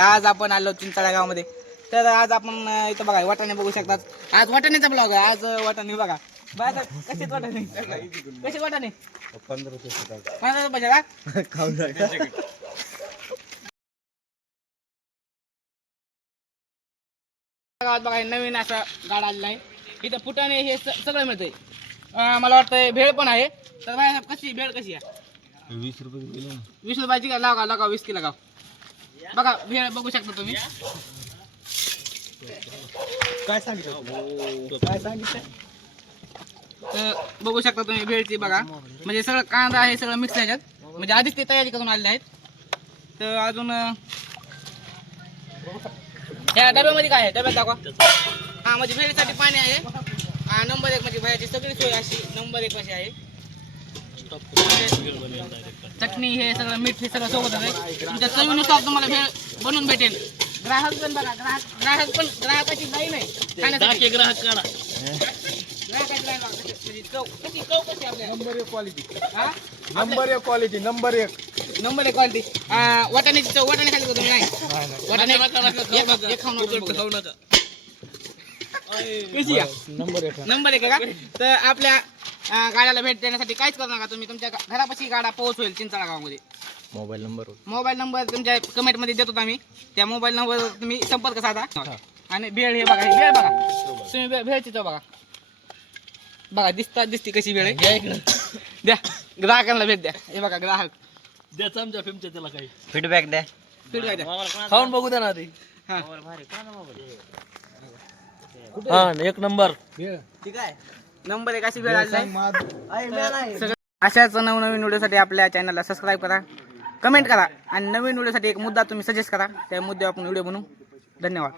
आज आपण आलो चिंचाळा गावामध्ये. तर आज आपण इथं बघा वाटाणे बघू शकतात. आज वाटाण्याचा ब्लॉग आहे. आज वाटाणे बघा बाय कसे वाटाणे कसे वाटाणे 15 रुपये का खाऊन गावात बघा नवीन असा गाडा आलेला आहे. इथं फुटाणे हे सगळं मिळतंय. मला वाटतं भेळ पण आहे. तर बाय कशी भेळ कशी आहे? 20 रुपये किलो. 20 रुपयाची का लागा 20 किलो गाव बघा भेळ बघू शकता तुम्ही. काय सांगितलं तर बघू शकता तुम्ही भेळची बघा. म्हणजे सगळं कांदा आहे सगळं मिक्स ह्याच्यात. म्हणजे आधीच ते तयारी करून आलेले आहेत. तर अजून ह्या डब्यामध्ये काय आहे डब्यात दाखवा. हा म्हणजे भेळीसाठी पाणी आहे. हा नंबर 1 म्हणजे भेळाची सगळी सोय अशी नंबर 1 अशी आहे. चटणी हे सगळं मीठ हे सगळं सोबत आहे. तुमच्या चवीनुसार तुम्हाला भेळ बनवून भेटेल. ग्राहक पण बघा ग्राहकाची नाही खाण्यासाठी ग्राहक काढा. ग्राहकाची लाईन लागते. म्हणजे चव कशी आपल्या नंबर 1 क्वालिटी. हा नंबर 1 क्वालिटी. Number 1 quality. वाटाण्याची चव वाटाणे खाली तुम्ही नाही वाटाणे एक खाऊ नका. कशी आहे? नंबर 1 का? तर आपल्या गाड्याला भेट देण्यासाठी काहीच करू नका. तुम्ही तुमच्या घरापाशी गाडा पोहोचवेल चिंचाळा गावामध्ये. मोबाईल नंबर तुमच्या कमेंट मध्ये देतो आम्ही. त्या मोबाईल नंबर तुम्ही संपर्क साधा. आणि भेळ हे बघा भेळ बघा तुम्ही भेळची चव बघा दिसती कशी भेळ आहे. द्या ग्राहकांना भेट द्या. हे बघा ग्राहक द्या चमचा फिमच्या त्याला काही फीडबॅक द्या. खाऊन बघू द्या ना आधी. हा हा 1 नंबर. ठीक आहे. नंबर 1 अशी भेळ आली आहे. अशाच नवनवीन व्हिडिओसाठी आपल्या चॅनलला सबस्क्राईब करा, कमेंट करा आणि नवीन व्हिडिओसाठी एक मुद्दा तुम्ही सजेस्ट करा. त्या मुद्द्यावर आपण व्हिडिओ बनवू. धन्यवाद.